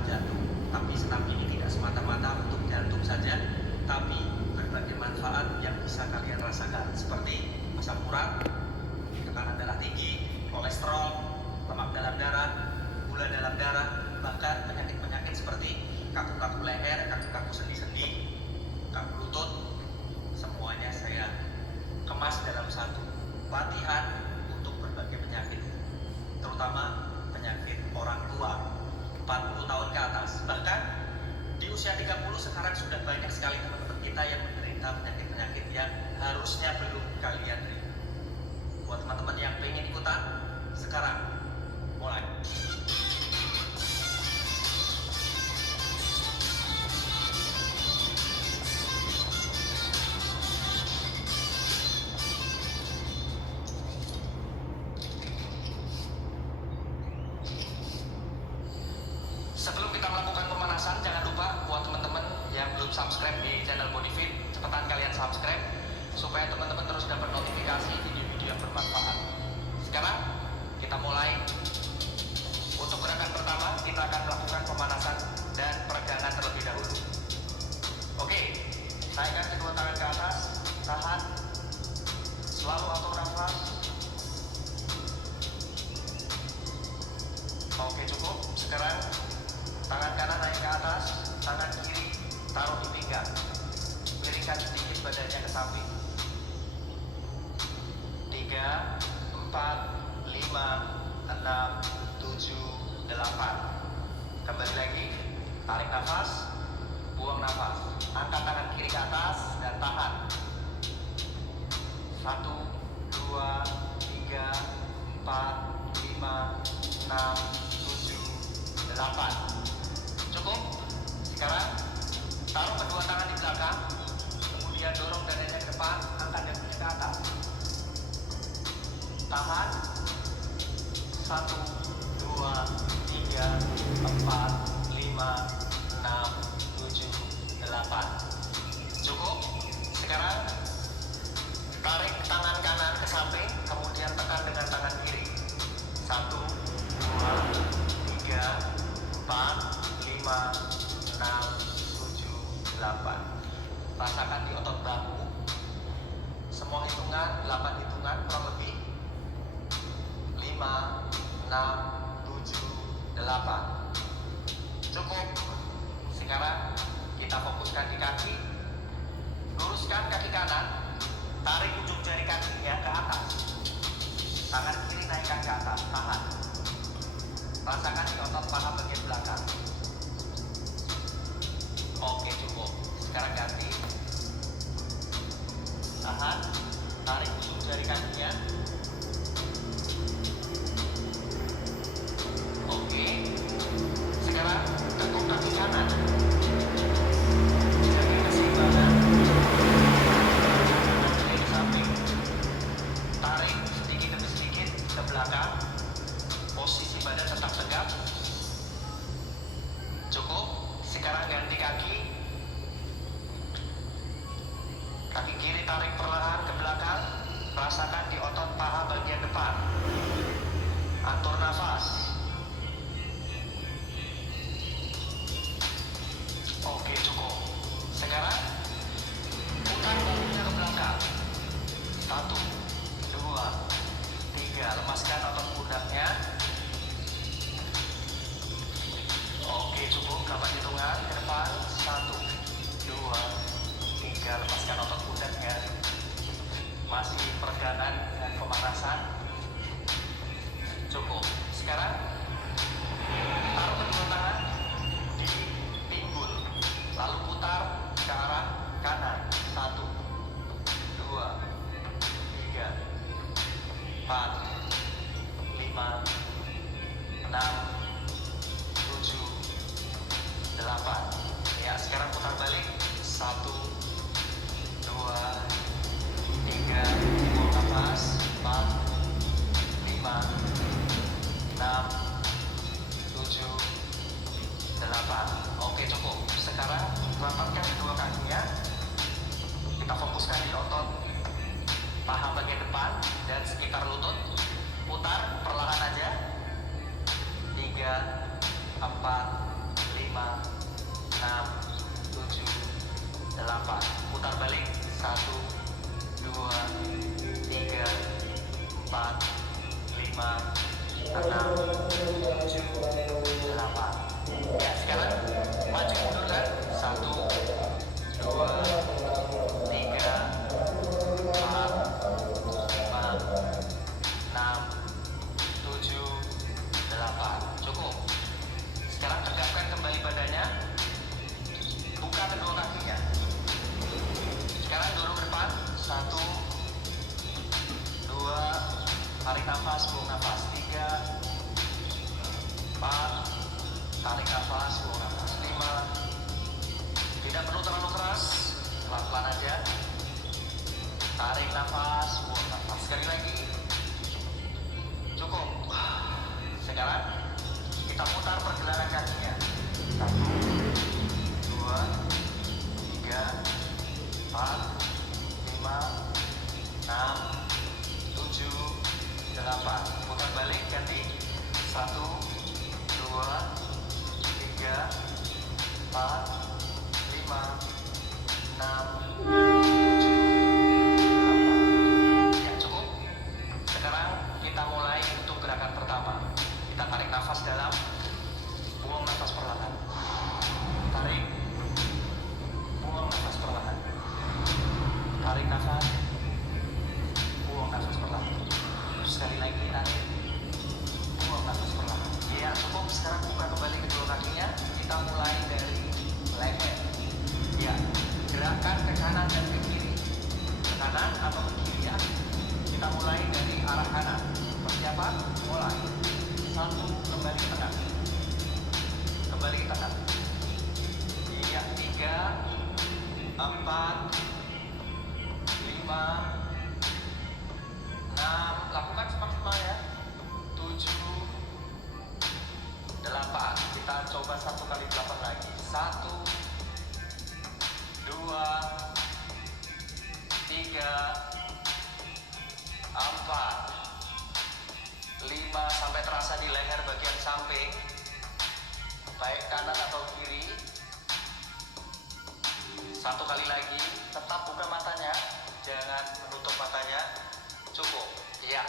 serangan jantung. Tapi senam ini tidak semata-mata untuk jantung saja, tapi berbagai manfaat yang bisa kalian rasakan seperti asam urat, tekanan darah tinggi, kolesterol, lemak dalam darah, gula dalam darah, bahkan penyakit-penyakit seperti kaku-kaku leher, kaku-kaku sendi-sendi, kaku lutut, semuanya saya kemas dalam satu latihan untuk berbagai penyakit, terutama penyakit orang tua 40 tahun ke atas. Bahkan di usia 30 sekarang sudah banyak sekali teman-teman kita yang menderita penyakit-penyakit yang harusnya belum kalian derita. Buat teman-teman yang pengen ikutan, sekarang mulai. Sebelum kita melakukan pemanasan, jangan lupa buat teman-teman yang belum subscribe di channel Bodyfit, cepetan kalian subscribe supaya teman-teman terus dapat notifikasi video-video yang bermanfaat. Sekarang kita mulai. Untuk gerakan pertama, kita akan melakukan pemanasan dan peregangan terlebih dahulu. Oke, naikkan kedua tangan ke atas, tahan, selalu atur nafas. Oke, cukup. Sekarang tangan kanan naik ke atas, tangan kiri taruh di pinggang. Miringkan sedikit badannya ke samping. 3, 4, 5, 6, 7, 8. Kembali lagi, tarik nafas, buang nafas. Angkat tangan kiri ke atas dan tahan. 1, 2, 3, 4, 5, 6, 7, 8. Cukup. Sekarang taruh kedua tangan di belakang, kemudian dorong dadanya ke depan, angkat dagunya ke atas. Tahan. 1, 2, 3, 4, 5, 6, 7, 8. Cukup. Sekarang tarik tangan kanan ke samping, kemudian tekan dengan tangan kiri. 1, 2, 3, 4, 5, 6, 7, 8. Rasakan di otot bahu. Semua hitungan, 8 hitungan kurang lebih. 5, 6, 7, 8. Cukup. Sekarang kita fokuskan di kaki. Luruskan kaki kanan, tarik ujung jari kakinya ke atas. Tangan kiri naikkan ke atas, tahan. Rasakan di otot paha bagian belakang. Oke, cukup. Sekarang ganti. Tahan, tarik ujung jari kakinya. Oke. Sekarang tekuk kaki kanan. Jaga keseimbangan. Kaki ke samping. Tarik sedikit demi sedikit ke belakang. Posisi badan tetap tegak. Cukup. Sekarang ganti kaki. Kaki kiri tarik perlahan ke belakang. Rasakan di otot paha bagian depan. Atur nafas. Oke, cukup. Sekarang putar bahunya ke belakang. 1, 2, 3. Lepaskan otot pundaknya. Oke, cukup. 8 hitungan ke depan. 1, 2, 3. Lepaskan otot pundaknya. Masih peregangan dan pemanasan. Cukup. Sekarang taruh kedua tangan di pinggul, lalu putar ke arah kanan. 1, 2, 3, 4, 5, 6, 7, 8. Ya, sekarang putar balik. 1, 2, 3. Buang nafas. 4, 5, 6, 7, 8. Oke, cukup. Sekarang rapatkan kedua kakinya. Kita fokuskan di otot paha bagian depan dan sekitar lutut. Putar perlahan aja. 3, 4, enam, tujuh, delapan. Ya, sekarang maju mundur kan? 1, 2, 3, 4, 5, 6, 7, 8. Cukup. Sekarang tegakkan kembali badannya. Buka kedua kakinya. Sekarang dorong ke depan. 1, 2, tarik nafas, buang nafas. 3, 4, tarik nafas, buang nafas. 5, tidak perlu terlalu keras, pelan-pelan aja. Tarik nafas, buang nafas. Sekali lagi. Cukup. Sekarang kita putar pergerakan kakinya. 1, 2, 3, 4, 5, 6, 7, 8. Putar balik, ganti. 1, 2, 3, 4, 5, 6, 7, 8. Ya, cukup. Sekarang kita mulai untuk gerakan pertama. Kita tarik nafas dalam, buang nafas perlahan. Tarik, buang nafas perlahan. Tarik nafas, buang nafas perlahan. Sekali lagi, tarik, buang nafas perlahan. Ya, cukup. Sekarang buka kembali kedua kakinya. Kita mulai dari leher. Ya, gerakan ke kanan dan ke kiri. Ke kanan atau ke kiri ya. Kita mulai dari arah kanan. Persiapan, mulai. 1, kembali ke tengah. Kembali ke tengah. Ya, 3, 4, 5, 6, lakukan semaksimal ya. 7, 8. Kita coba 1 kali 8 lagi. 1, 2, 3, 4, 5, sampai terasa di leher bagian samping, baik kanan atau kiri. 1 kali lagi, tetap buka matanya, jangan menutup matanya. Cukup. Ya,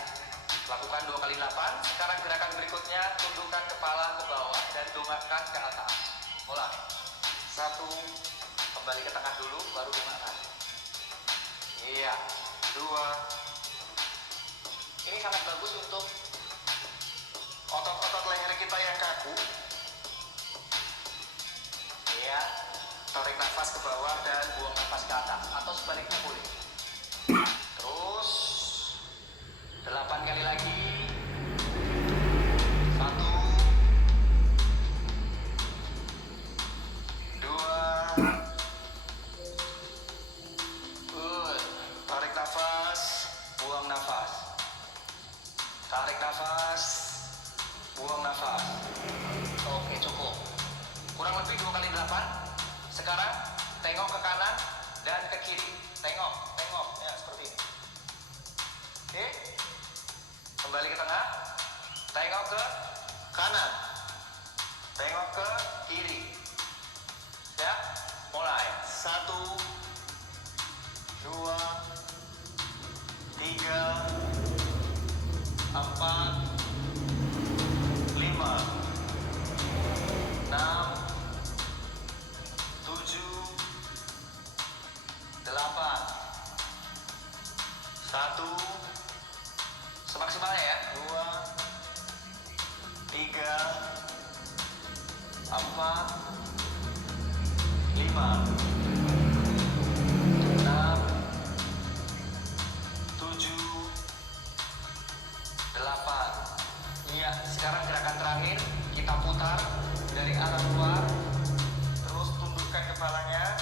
lakukan 2 kali 8. Sekarang gerakan berikutnya, tundukkan kepala ke bawah dan dongakkan ke atas. Mulai. 1, kembali ke tengah dulu, baru dongakkan. Iya. 2. Ini sangat bagus untuk otot-otot leher kita yang kaku. Iya. Tarik nafas ke bawah dan buang nafas ke atas, atau sebaliknya boleh. Terus 8 kali lagi. 1, 2. Good. Tarik nafas, buang nafas. Tarik nafas, buang nafas. Oke, cukup. Kurang lebih 2 kali 8. Sekarang tengok ke kanan dan ke kiri. Tengok, tengok. Ya, seperti ini. Oke. Kembali ke tengah. Tengok ke kanan. Tengok ke kiri. Ya, mulai. 1, 2, 3, 4, 5, 6, 7, 8. 1, semaksimalnya ya. 2, 3, 4, 5, 6, 7, 8. Iya, sekarang gerakan terakhir kita putar dari arah luar, terus tundukkan kepalanya,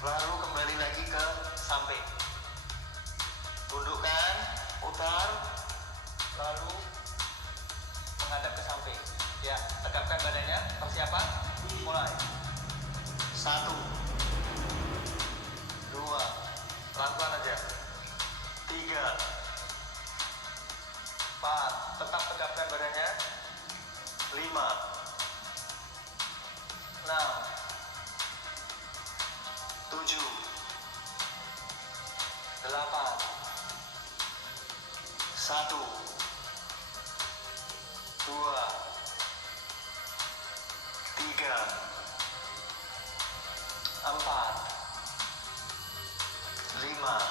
lalu kembali lagi ke samping. Tundukkan, putar, lalu menghadap ke samping. Ya, tegapkan badannya. Persiapan, mulai. 1, 2, pelan-pelan aja. 3, 4, tetap tegapkan badannya. 5, 6, 7, 8, 1. 2, 3, 4, 5,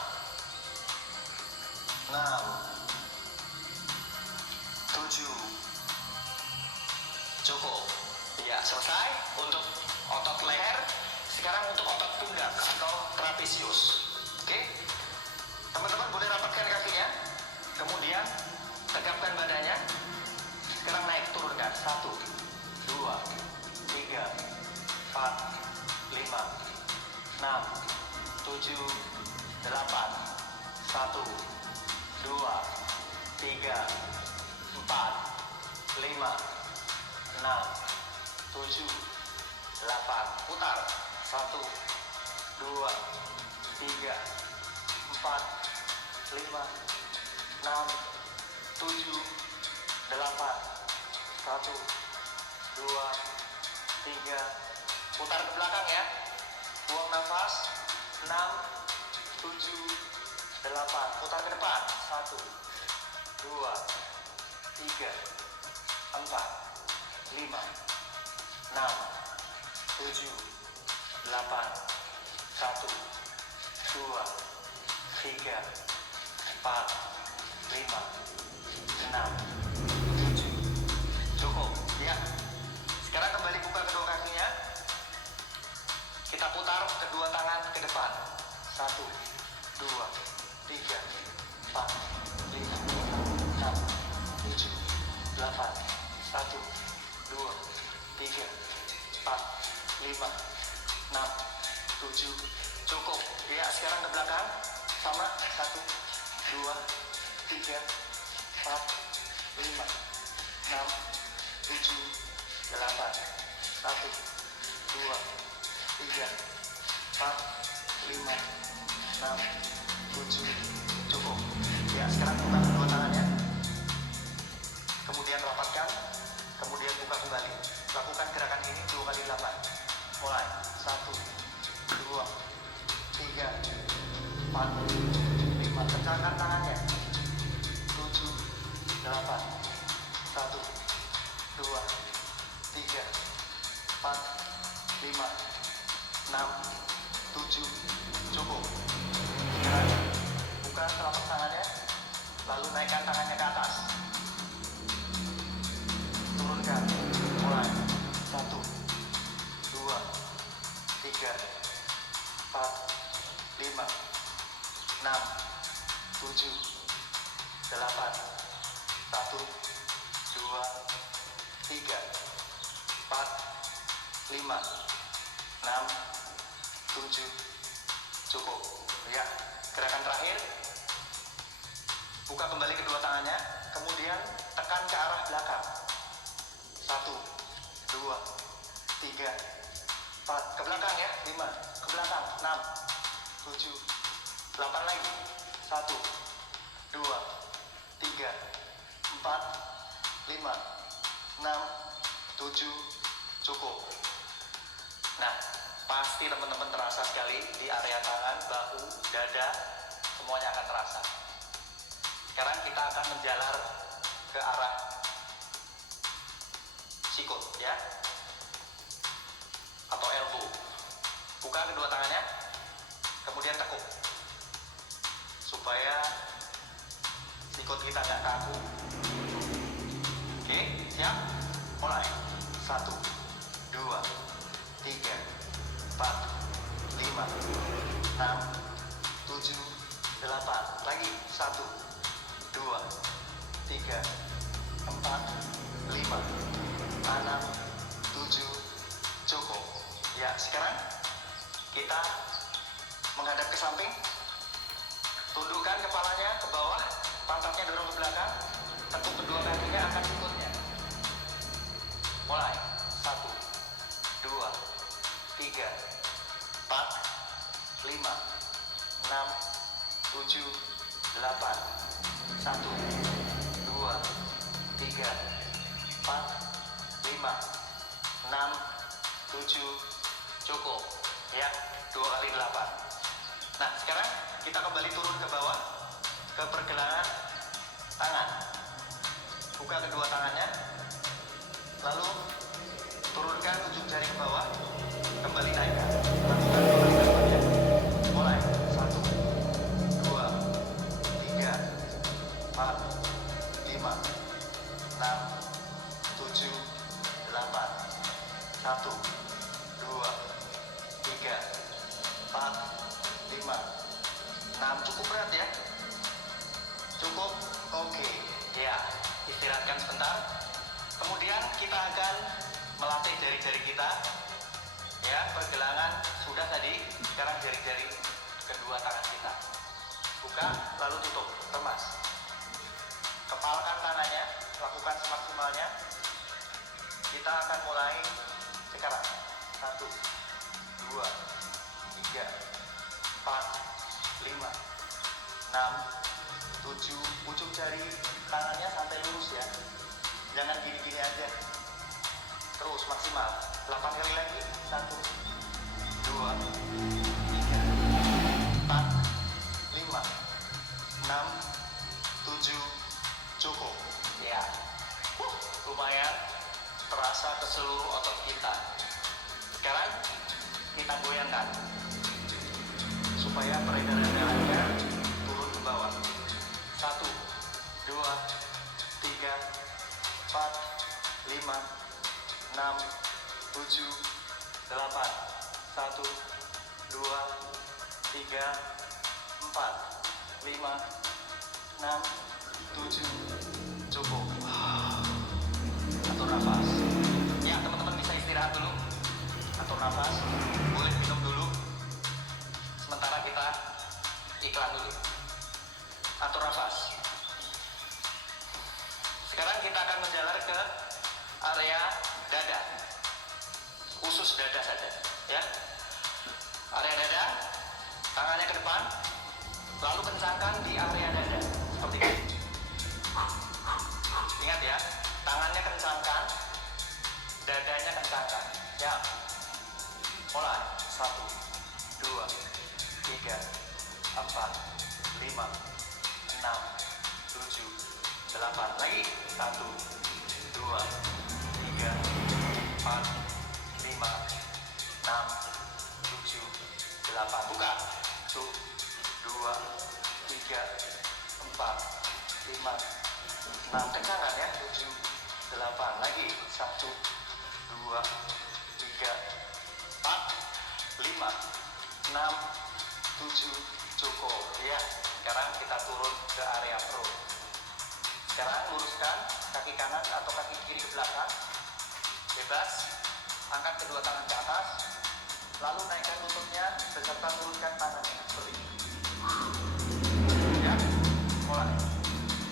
6, 7. Cukup. Ya, selesai untuk otot leher. Sekarang untuk otot pundak atau trapesius. Oke? Teman-teman boleh rapatkan kakinya. Kemudian tegapkan badannya. Sekarang naik turunkan. 1, 2, 3, 4, 5, 6, 7, 8. 1, 2, 3, 4, 5, 6, 7, 8. Putar. 1, 2, 3, 4, 5, 6, 7, 8. 1, 2, 3. Putar ke belakang ya. Buang nafas. 6, 7, 8. Putar ke depan. 1, 2, 3, 4, 5, 6, 7, 8. 1, 2, 3, 4, 5, 6, 7. Cukup ya. Sekarang kembali buka kedua kakinya. Kita putar kedua tangan ke depan. 1, 2, 3, 4, 5, 6, 7, 8. 1, 2, 3, 4, 5, 6, 7. Cukup ya. Sekarang ke belakang. Sama. 1, 2, 3, 4, 5, 6, 7, 8. 1, 2, 3, 4, 5, 6, 7. Cukup ya. Sekarang buka kedua tangannya. Kemudian rapatkan. Kemudian buka kembali. Lakukan gerakan ini 2 kali 8. Mulai. 1, 2, 3, 4, 5. Kencangkan tangannya. 7, 8. 1, 2, 3, 4, 5, 6, 7. Cukup. Sekarang buka telapak tangannya. Lalu naikkan tangannya ke atas. Turunkan. Mulai. 1, 2, 3, 4, 5, 6, 7, 8. 1, 2, 3, 4, 5, 6, 7. Cukup ya. Gerakan terakhir. Buka kembali kedua tangannya. Kemudian tekan ke arah belakang. 1, 2, 3, 4. Ke belakang ya. 5. Ke belakang. 6, 7, 8 lagi. 1, 2, 3, 4, 5, 6, 7. Cukup. Nah, pasti teman-teman terasa sekali di area tangan, bahu, dada, semuanya akan terasa. Sekarang kita akan menjalar ke arah sikut ya, atau elbow. Buka kedua tangannya, kemudian tekuk supaya sikut kita nggak kaku. Oke, siap? Mulai. 1, 2, 3, 4, 5, 6, 7, 8. Lagi. 1, 2, 3, 4, 5, 6, 7. Cukup ya. Sekarang kita menghadap ke samping. Tundukkan kepalanya ke bawah, pantatnya dorong ke belakang. Tekuk kedua kakinya akan sikutnya. Mulai. 1, 2, 3, 4, 5, 6, 7, 8. 1, 2, 3, 4, 5, 6, 7. Cukup ya. 2 kali 8. Nah, sekarang kita kembali turun ke bawah ke pergelangan tangan. Buka kedua tangannya. Lalu turunkan ujung jari ke bawah, kembali naikkan. Lakukan ulang berikutnya. Mulai 1, 2, 3, 4, 5, 6, 7, 8. 1, 2, 3, 4, 5, 6. Cukup berat ya? Cukup? Oke. Ya, istirahatkan sebentar. Kemudian kita akan melatih jari-jari kita. Ya, pergelangan sudah tadi. Sekarang jari-jari kedua tangan kita. Buka, lalu tutup. Remas. Kepalkan tangannya. Lakukan semaksimalnya. Kita akan mulai sekarang. 1, 2, 3, 4, 5, 6, 7. Ujung jari tangannya sampai lurus ya. Jangan gini-gini aja. Terus maksimal. 8 kali lagi. 1, 2, 3, 4, 5, 6, 7. Cukup. Ya. Lumayan terasa ke seluruh otot kita. Sekarang kita goyangkan supaya peredaran darahnya turun ke bawah. 1, 2, 3, 4, 5, 6, 7, 8. 1, 2, 3, 4, 5, 6, 7. Cukup. Atur nafas. Ya, teman-teman bisa istirahat dulu. Atur nafas. Boleh minum dulu. Sementara kita iklan dulu. Atur nafas. Sekarang kita akan menjalar ke area dada. Usus dada saja, ya. Area dada, tangannya ke depan, lalu kencangkan di area dada. Seperti ini. Ingat ya, tangannya kencangkan, dadanya kencangkan. Ya. Mulai. 1, 2, 3, 4, 5, 6, 7, 8. Lagi. 1, 2, 3, 4, 5, 6, 7, 8. Buka. 1, 2, 3, 4, 5, 6. Kencangkan ya. 7, 8. Lagi. 1, 2, 3, 4, 5, 6, 7. Cukup. Ya. Sekarang kita turun ke area perut. Sekarang luruskan kaki kanan atau kaki kiri ke belakang. Bebas. Angkat kedua tangan ke atas. Lalu naikkan lututnya beserta turunkan tangannya. Seperti ini. Ya. Mulai.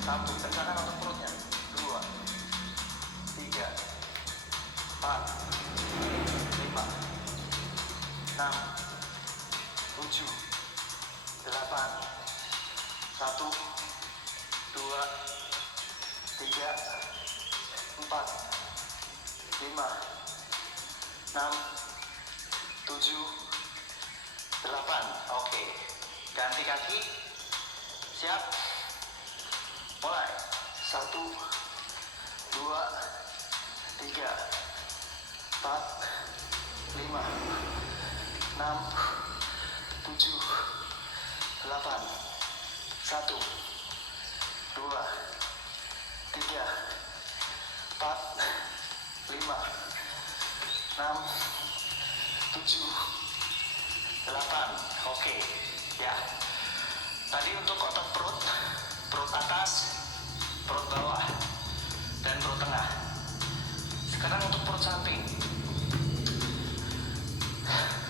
1. Kencangkan otot perutnya. 2, 3, 4, 5, 6, 7, 8. 1, 2, 3, 4, 5, 6, 7, 8. Oke. Ganti kaki. Siap. Mulai. 1, 2, 3, 4, 5, 6, 7, 8. 1, 2, 3, 4, 5, 6, 7, 8. Oke. Ya. Tadi untuk otot perut, perut atas, perut bawah, dan perut tengah. Sekarang untuk perut samping.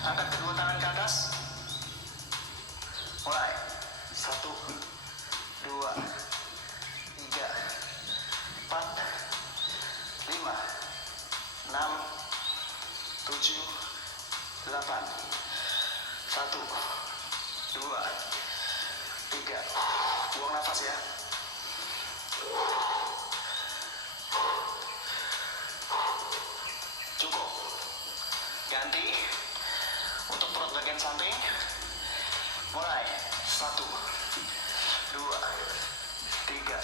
Angkat kedua tangan ke atas. Mulai. 1, 2, 3, 4, 5, 6, 7, 8. 1, 2, 3. Buang nafas ya. Cukup. Ganti untuk perut bagian samping. Mulai. 1, 2, 3,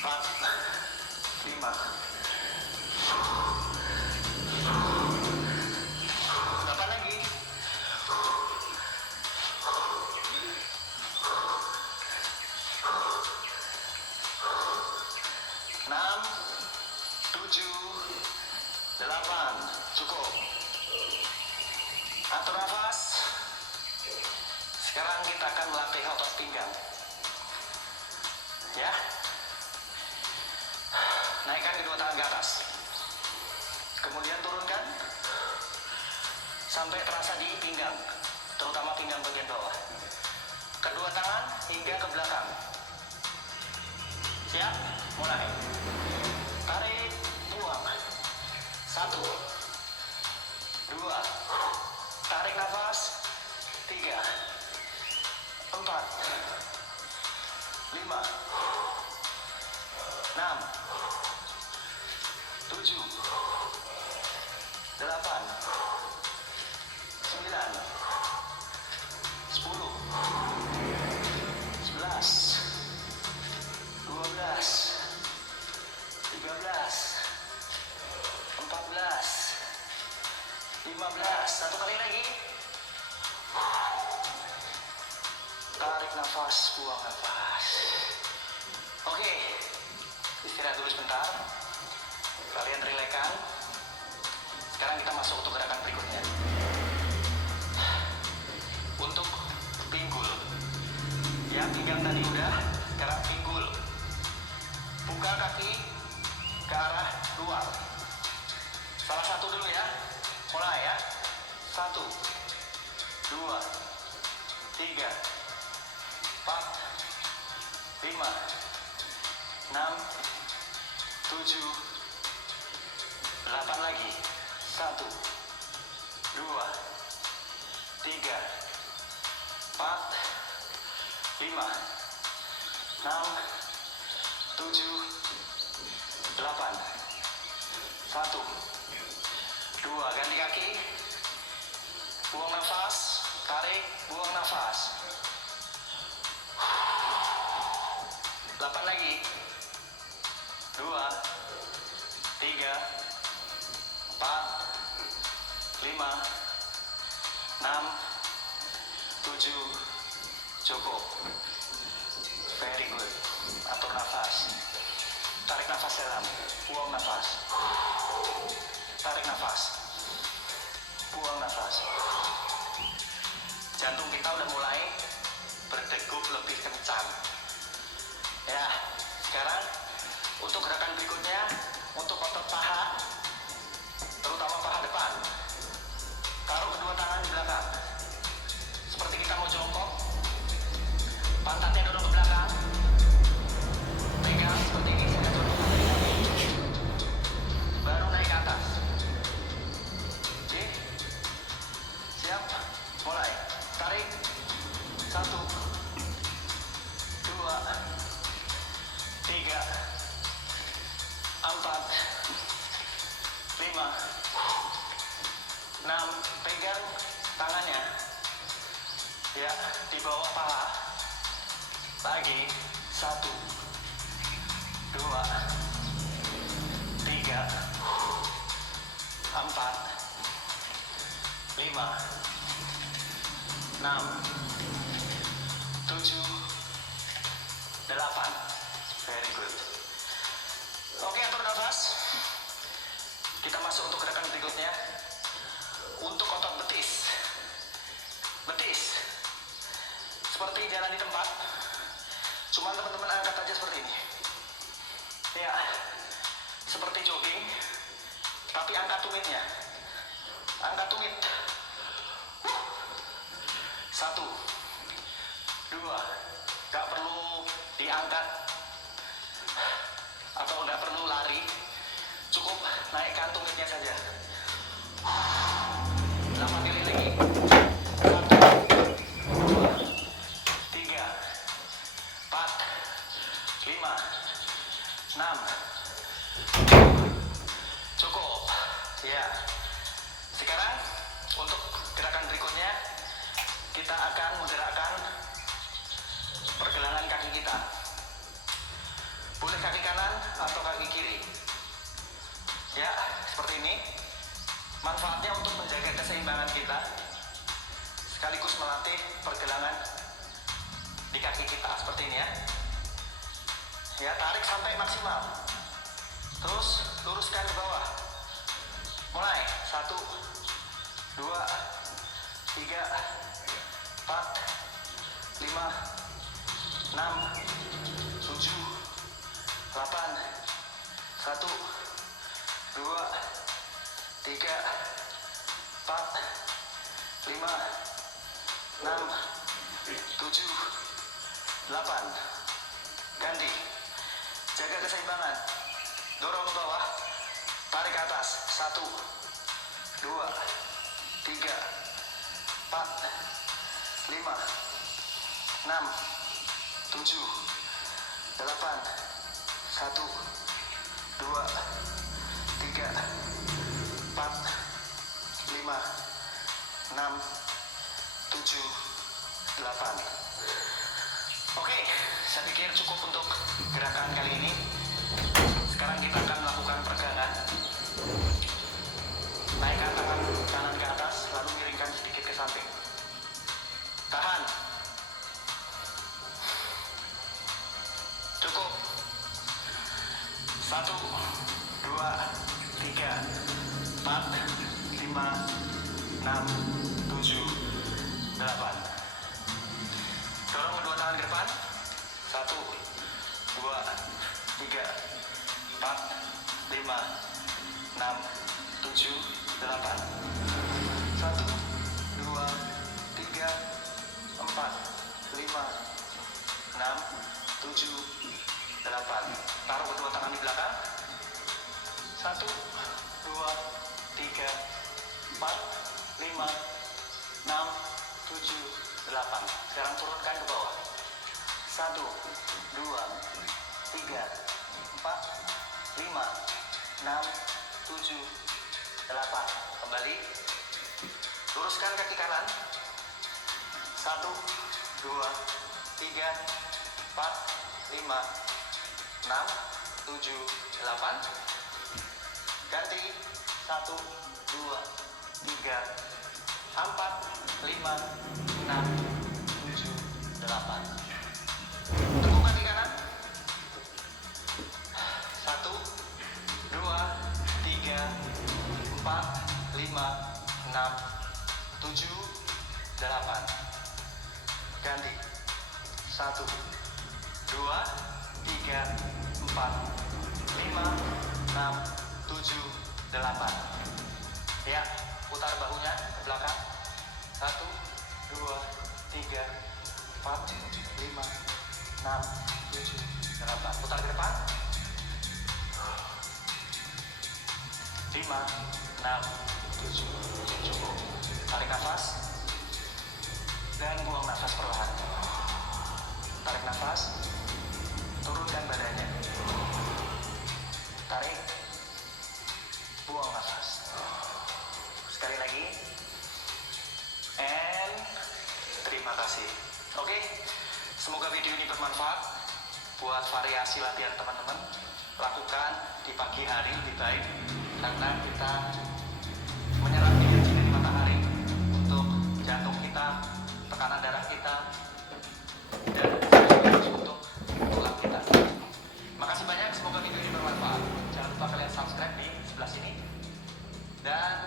4, 5, 8 lagi. 6, 7, 8. Cukup. Atur nafas. Sekarang kita akan melatih otot pinggang. Ya. Naikkan kedua tangan ke atas. Kemudian turunkan sampai terasa di pinggang, terutama pinggang bagian bawah. Kedua tangan hingga ke belakang. Siap? Mulai. Tarik, buang. 1, 2, tarik nafas. 3, 4, 5, 6, 7, 8, 9, 10, 11, 12, 13, 14, 15. Satu kali lagi. Tarik nafas, buang nafas. Oke, istirahat dulu sebentar. Kalian rilekkan. Sekarang kita masuk untuk gerakan berikutnya. Untuk pinggul. Ya, pinggang tadi udah. Sekarang pinggul. Buka kaki ke arah luar. Salah satu dulu ya. Mulai ya. 1, 2, 3, 4, 5, 6, 7, 8 lagi. 1, 2, 3, 4, 5, 6, 7, 8. 1, 2, ganti kaki. Buang nafas, tarik, buang nafas. 8 lagi. 2, 3, 4, 5, 6, 7. Cukup. Very good. Atur nafas. Tarik nafas dalam. Buang nafas. Tarik nafas. Buang nafas. Jantung kita udah mulai berdegup lebih kencang. Ya, sekarang untuk gerakan berikutnya, untuk otot paha, terutama paha depan. Taruh kedua tangan di belakang. Seperti kita mau jongkok. Pantatnya dorong ke belakang. Pegang seperti ini, saya contohkan tadi. Baru naik ke atas. Oke. Siap? Mulai. Tarik. 1, 2, 3, 4, 5, 6. Pegang tangannya. Ya, di bawah paha. Lagi. 1, 2, 3, 4, 5, 6, 7, 8. Very good. Oke, atur nafas. Kita masuk untuk gerakan berikutnya. Untuk otot betis. Betis. Seperti jalan di tempat. Cuman teman-teman angkat aja seperti ini. Ya. Seperti jogging. Tapi angkat tumitnya. Angkat tumit. 1, 2. Gak perlu diangkat atau gak perlu lari. Cukup naikkan tumitnya saja. 8 kali lagi. 1, 2, 3, 4, 5, 6. Cukup. Ya. Sekarang untuk gerakan berikutnya kita akan menggerakkan pergelangan kaki kita. Boleh kaki kanan atau kaki kiri. Ya, seperti ini. Manfaatnya untuk menjaga keseimbangan kita, sekaligus melatih pergelangan di kaki kita seperti ini ya. Ya, tarik sampai maksimal. Terus luruskan ke bawah. Mulai 1, 2, 3, 4, 5, 6, 7, 8, 1, 2, 3, 4, 5, 6, 7, 8. Ganti. Jaga keseimbangan. Dorong ke bawah. Tarik ke atas. 1, 2, 3, 4, 5, 6, 7, 8. 1, 2, 3, 4, 5, 6, 7, 8. Oke, saya pikir cukup untuk gerakan kali ini. Sekarang kita akan melakukan peregangan. Naikkan tangan kanan ke atas, lalu miringkan sedikit ke samping. Tahan. Cukup. 1, 2, 3, 4, 5, 6, 7, 8. Dorong kedua tangan ke depan. 1, 2, 3, 4, 5, 6, 7, 8. 1, 2, 3, 4, 5, 6, 7, 8. Taruh kedua tangan di belakang. 1, 2, 3, 4, 5, 6, 7, 8. Sekarang turunkan ke bawah. 1, 2, 3, 4, 5, 6, 7, 8. Kembali. Luruskan kaki kanan. 1, 2, 3, 4, 5, 6, 7, 8. Ganti. 1, 2, 3, 4, 5, 6, 7, 8. Tekuk kaki kanan. 1, 2, 3, 4, 5, 6, 7, 8. Ganti. 1, 2, 3, 4, 5, 6, 7, 8. Ya, putar bahunya ke belakang. 1, 2, 3, 4, 5, 6, 7, 8. Putar ke depan. 5, 6, 7. Cukup. Tarik nafas. Dan buang nafas perlahan. Tarik nafas. Turunkan badannya. Tarik. Buang nafas. Sekali lagi. And terima kasih. Oke, semoga video ini bermanfaat buat variasi latihan teman-teman. Lakukan di pagi hari lebih baik karena kita menyerap energi dari matahari untuk jantung kita, tekanan darah kita, dan untuk tulang kita. Makasih banyak, semoga video ini bermanfaat. Jangan lupa kalian subscribe di sebelah sini dan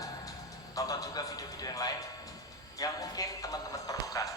tonton juga video-video yang lain yang mungkin teman-teman perlukan.